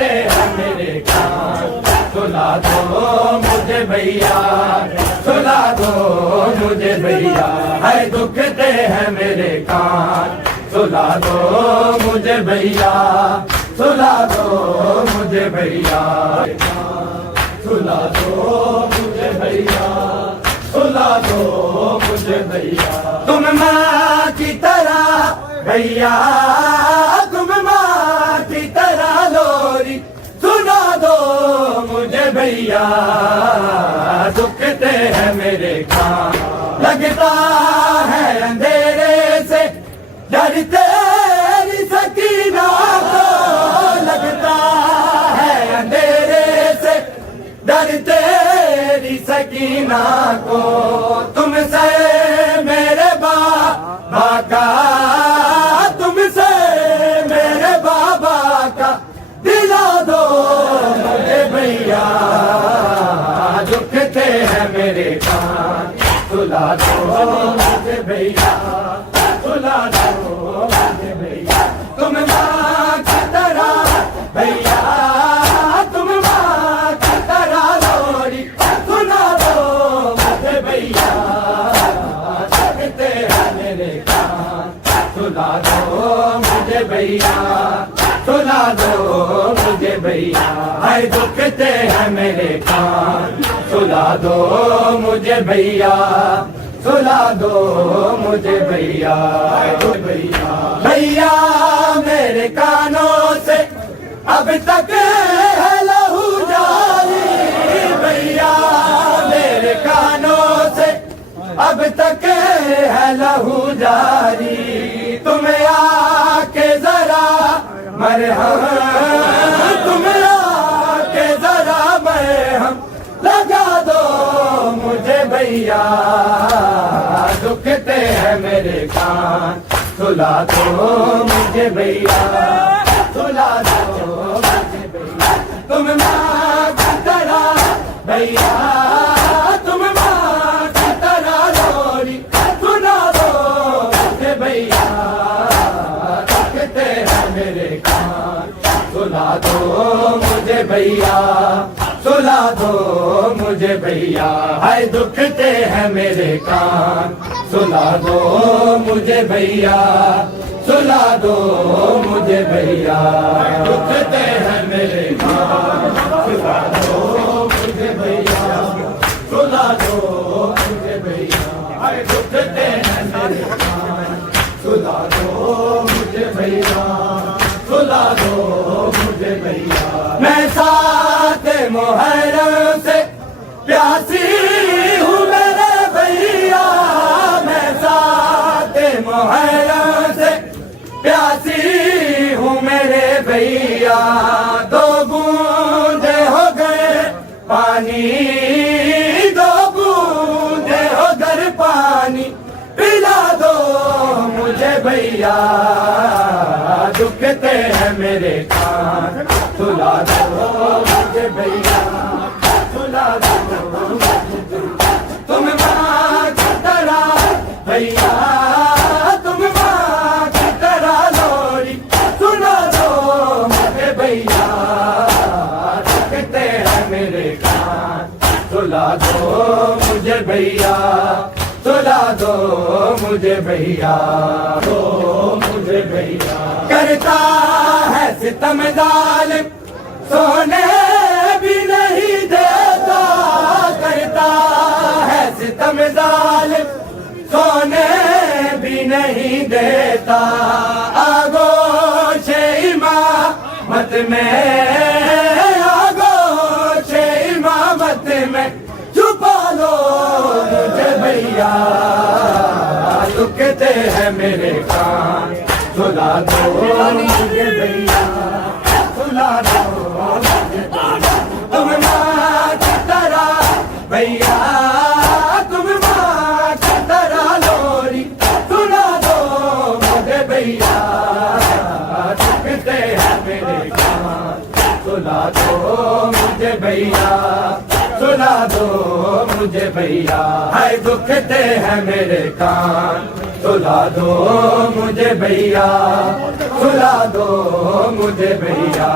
दुखते हैं मेरे कान, सुला दो मुझे भैया, सुला दो मुझे भैया, है दुखते हैं मेरे कान, सुला दो मुझे भैया, सुला दो मुझे भैया, सुला दो मुझे भैया, सुला दो मुझे भैया। तुम माँ की तरह भैया, तुम माँ की तरह लोरी सुना दो मुझे भैया, दुखते हैं मेरे कान, लगता है अंधेरे से डर तेरी सकीना को, लगता है अंधेरे से डर तेरी सकीना को, तुमसे मेरे बाबा का, तुमसे मेरे बाबा का दिला दो मुझे भैया, दुखते हैं मेरे कान, सुला दो मुझे भैया, सुला दो मुझे भैया। तुम माँ की तरह भैया, तुम माँ की तरह लोरी सुना दो मुझे भैया, दुखते हैं मेरे कान, सुला दो मुझे भैया, सुला दो मुझे भैया, है दुखते हैं मेरे कान, सुला दो मुझे भैया, सुला दो मुझे भैया, भैया भैया मेरे कानों से अब तक है लहू जारी, भैया मेरे कानों से अब तक है लहू जारी, तुम्हें आके जरा मरहम, तुम्हें आके जरा मरहम लगा दो मुझे भैया, दुखते हैं मेरे कान, सुला दो मुझे भैया, सुला दो मुझे भैया। तुम माँ की तरह भैया, तुम माँ की तरह लोरी सुना दो मुझे भैया, दुखते हैं मेरे कान, सुला दो मुझे भैया, सुला दो मुझे भैया, है दुखते हैं मेरे कान, सुला दो मुझे भैया, सुला दो मुझे भैया, दुखते हैं मेरे कान, सुला दो मुझे भैया, सुला दो मुझे भैया, है दुखते हैं मेरे कान, सुला दो मुझे भैया, सुला दो मुझे भैया। मैं साथ मुहर्रम से प्यासी हूँ मेरे भैया, मैं साथ मुहर्रम से प्यासी हूँ मेरे भैया, दो बूंदे हो गए पानी, दो बूंदे हो गए पानी पिला दो मुझे भैया, दुखते हैं मेरे कान, सुला दो मुझे भैया, सुला दो मुझे भैया। तुम माँ की तरह भैया, तुम माँ की तरह लोरी सुना दो मुझे भैया, दुखते हैं मेरे कान, सुला दो मुझे भैया, सुला दो मुझे भैया, दो मुझे भैया। करता है सितम जालिम सोने भी नहीं देता, करता है सितम जालिम सोने भी नहीं देता, आगोशे इमामत में, आगोशे इमामत में छुपा लो मुझे भैया, दुखते हैं मेरे कान, सुला दो मुझे भैया, सुला दो मुझे भैया। तुम माँ की तरह भैया, तुम माँ की तरह लोरी सुना दो मुझे भैया, दुखते हैं मेरे कान, सुला दो मुझे भैया, सुला दो मुझे भैया, है दुखते हैं मेरे कान, सुला दो मुझे भैया, सुला दो मुझे भैया।